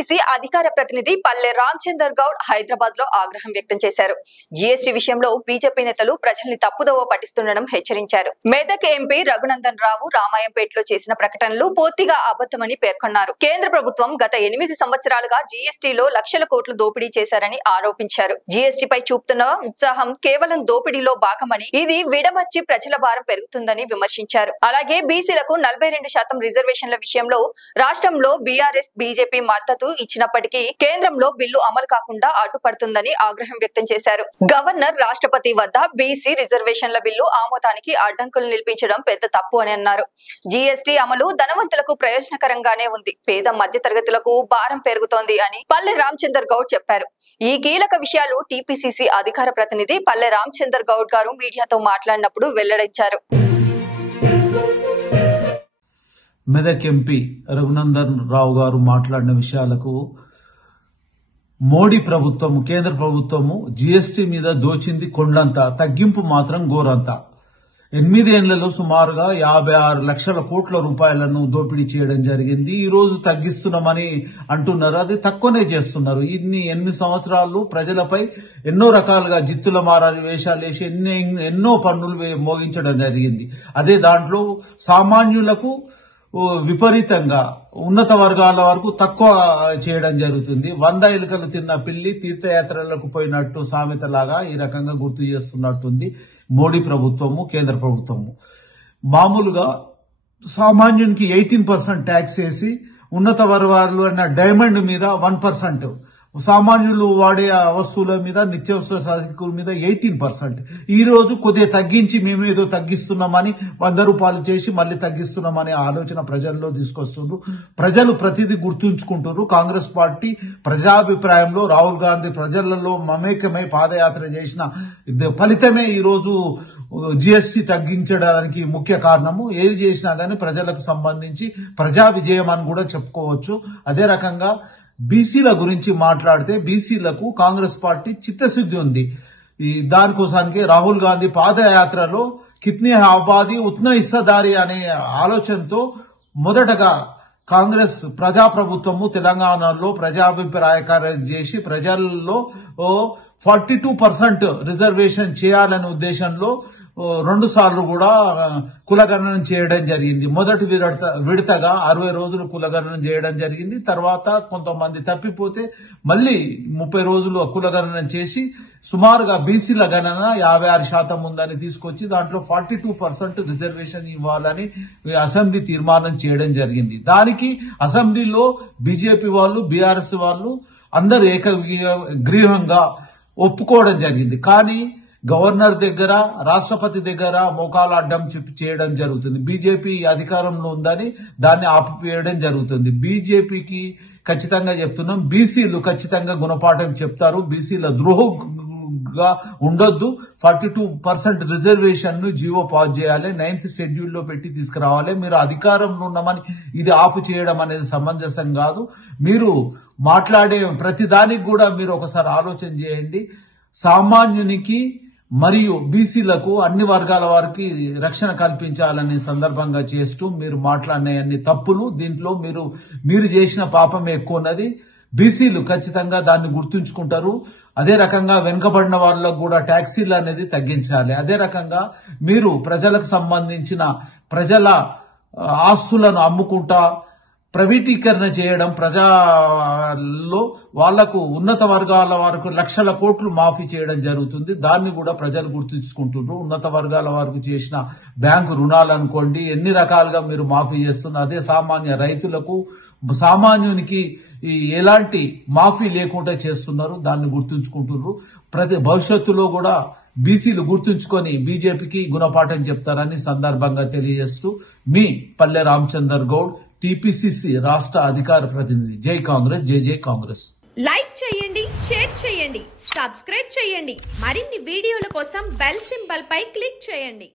TPCC అధికార ప్రతినిధి పల్లె రామచందర్ గౌడ్ హైదరాబాద్ లో ఆగ్రహం వ్యక్తం చేశారు. జీఎస్టీ విషయంలో బీజేపీ నేతలు ప్రజల్ని తప్పుదోవ పట్టిస్తుండడం హెచ్చరించారు. మెదక్ ఎంపీ రఘునందన్ రావు రామాయంపేటలో చేసిన ప్రకటనలు పూర్తిగా అబద్ధమని పేర్కొన్నారు. కేంద్ర ప్రభుత్వం గత 8 సంవత్సరాలుగా జీఎస్టీలో లక్షల కోట్లు దోపిడీ చేశారని ఆరోపించారు. జీఎస్టీపై చూపుతున్న ఉత్సాహం కేవలం దోపిడీలో భాగమని, ఇది విడమర్చి ప్రజల భారం పెరుగుతుందని విమర్శించారు. అలాగే బీసీలకు 42% రిజర్వేషన్ల విషయంలో రాష్ట్రంలో బీఆర్ఎస్ బీజేపీ మద్దతు ఇచ్చినప్పటికీ కేంద్రంలో బిల్లు అమలు కాకుండా అడ్డుపడుతుందని ఆగ్రహం వ్యక్తం చేశారు. గవర్నర్ రాష్ట్రపతి వద్ద బీసీ రిజర్వేషన్ల బిల్లు ఆమోదానికి అడ్డంకులు నిలిపించడం పెద్ద తప్పు అని అన్నారు. జీఎస్టీ అమలు ధనవంతులకు ప్రయోజనకరంగానే ఉంది, పేద మధ్య తరగతులకు భారం పెరుగుతోంది అని పల్లె రామచందర్ గౌడ్ చెప్పారు. ఈ కీలక విషయాలు టీపీసీసీ అధికార ప్రతినిధి పల్లె రామచందర్ గౌడ్ గారు మీడియాతో మాట్లాడినప్పుడు వెల్లడించారు. మెదక్ ఎంపీ రఘునందన్ రావు గారు మాట్లాడిన విషయాలకు మోడీ ప్రభుత్వము, కేంద్ర ప్రభుత్వము జీఎస్టీ మీద దోచింది కొండంత, తగ్గింపు మాత్రం గోరంత. 8 ఏళ్లలో సుమారుగా 56 లక్షల కోట్ల రూపాయలను దోపిడీ చేయడం జరిగింది. ఈ రోజు తగ్గిస్తున్నామని అంటున్నారు, అది తక్కువనే చేస్తున్నారు. ఇన్ని 8 సంవత్సరాలు ప్రజలపై ఎన్నో రకాలుగా జిత్తుల మారాలి వేషాలు వేసి ఎన్నో పన్నులు మోగించడం జరిగింది. అదే దాంట్లో సామాన్యులకు విపరీతంగా ఉన్నత వర్గాల వరకు తక్కువ చేయడం జరుగుతుంది. 100 ఎలుకలు తిన్న పిల్లి తీర్థయాత్రలకు పోయినట్టు సామెతలాగా ఈ రకంగా గుర్తు చేస్తున్నట్టుంది మోడీ ప్రభుత్వము, కేంద్ర ప్రభుత్వము. మామూలుగా సామాన్యునికి 18% ట్యాక్స్ వేసి ఉన్నత వర్గాలు అన్న డైమండ్ మీద 1%, సామాన్యులు వాడే వస్తువుల మీద, నిత్యావసర సరుకుల మీద 18%. ఈ రోజు కొద్దిగా తగ్గించి మేము ఏదో తగ్గిస్తున్నామని 100 రూపాయలు చేసి మళ్ళీ తగ్గిస్తున్నామనే ఆలోచన ప్రజల్లో తీసుకొస్తున్నారు. ప్రజలు ప్రతిదీ గుర్తుంచుకుంటున్నారు. కాంగ్రెస్ పార్టీ ప్రజాభిప్రాయంలో రాహుల్ గాంధీ ప్రజలలో మమేకమై పాదయాత్ర చేసిన ఫలితమే ఈ రోజు జీఎస్టీ తగ్గించడానికి ముఖ్య కారణము. ఏది చేసినా గానీ ప్రజలకు సంబంధించి ప్రజా విజయం అని కూడా చెప్పుకోవచ్చు. అదే రకంగా బీసీల గురించి మాట్లాడితే బీసీలకు కాంగ్రెస్ పార్టీ చిత్తశుద్ధి ఉంది. దానికోసానికి రాహుల్ గాంధీ పాదయాత్రలో కిత్నీ ఆబాదీ ఉత్నా హిస్సాదారీ అనే ఆలోచనతో మొదటగా కాంగ్రెస్ ప్రజాప్రభుత్వము తెలంగాణలో ప్రజాభిప్రాయకారం చేసి ప్రజల్లో 42% రిజర్వేషన్ చేయాలనే ఉద్దేశంలో 2 సార్లు కూడా కులగణన చేయడం జరిగింది. మొదటి విడతగా 60 రోజులు కులగణన చేయడం జరిగింది. తర్వాత కొంతమంది తప్పిపోతే మళ్ళీ 30 రోజులు కులగణన చేసి సుమారుగా బీసీల గణన 56% ఉందని తీసుకొచ్చి దాంట్లో 42% రిజర్వేషన్ ఇవ్వాలని అసెంబ్లీ తీర్మానం చేయడం జరిగింది. దానికి అసెంబ్లీలో బీజేపీ వాళ్ళు, బీఆర్ఎస్ వాళ్ళు అందరూ ఏకగ్రీవంగా ఒప్పుకోవడం జరిగింది. కానీ గవర్నర్ దగ్గర, రాష్ట్రపతి దగ్గర మోకాలు అడ్డం చేయడం జరుగుతుంది. బీజేపీ అధికారంలో ఉందని దాన్ని ఆపివేయడం జరుగుతుంది. బీజేపీకి ఖచ్చితంగా చెప్తున్నాం, బీసీలు ఖచ్చితంగా గుణపాఠం చెప్తారు. బీసీల ద్రోహంగా ఉండొద్దు. 42% రిజర్వేషన్ ను జీవో పాస్ చేయాలి, 9th షెడ్యూల్లో పెట్టి తీసుకురావాలి. మీరు అధికారంలో ఉన్నామని ఇది ఆపు చేయడం అనేది సమంజసం కాదు. మీరు మాట్లాడే ప్రతి దానికి కూడా మీరు ఒకసారి ఆలోచన చేయండి. సామాన్యునికి మరియు బీసీలకు అన్ని వర్గాల వారికి రక్షణ కల్పించాలనే సందర్భంగా చేస్తూ మీరు మాట్లాడిన అన్ని తప్పులు. దీంట్లో మీరు చేసిన పాపమే ఎక్కువ ఉన్నది. బీసీలు ఖచ్చితంగా దాన్ని గుర్తుంచుకుంటారు. అదే రకంగా వెనుకబడిన వాళ్ళకు కూడా ట్యాక్సీలు అనేది తగ్గించాలి. అదే రకంగా మీరు ప్రజలకు సంబంధించిన ప్రజల ఆస్తులను అమ్ముకుంటా ప్రైవేటీకరణ చేయడం, ప్రజల్లో వాళ్లకు ఉన్నత వర్గాల వరకు లక్షల కోట్లు మాఫీ చేయడం జరుగుతుంది. దాన్ని కూడా ప్రజలు గుర్తుంచుకుంటున్నారు. ఉన్నత వర్గాల వరకు చేసిన బ్యాంకు రుణాలు అనుకోండి, ఎన్ని రకాలుగా మీరు మాఫీ చేస్తున్నారు. అదే సామాన్య రైతులకు, సామాన్యునికి ఎలాంటి మాఫీ లేకుండా చేస్తున్నారు, దాన్ని గుర్తుంచుకుంటున్నారు. భవిష్యత్తులో కూడా బీసీలు గుర్తుంచుకొని బీజేపీకి గుణపాఠం చెప్తారని సందర్భంగా తెలియజేస్తూ మీ పల్లె రామచందర్ గౌడ్, టీపీసీసీ రాష్ట్ర అధికార ప్రతినిధి. జై కాంగ్రెస్, జై జై కాంగ్రెస్. లైక్ చేయండి, షేర్ చేయండి, సబ్స్క్రైబ్ చేయండి. మరిన్ని వీడియోల కోసం బెల్ సింబల్ పై క్లిక్ చేయండి.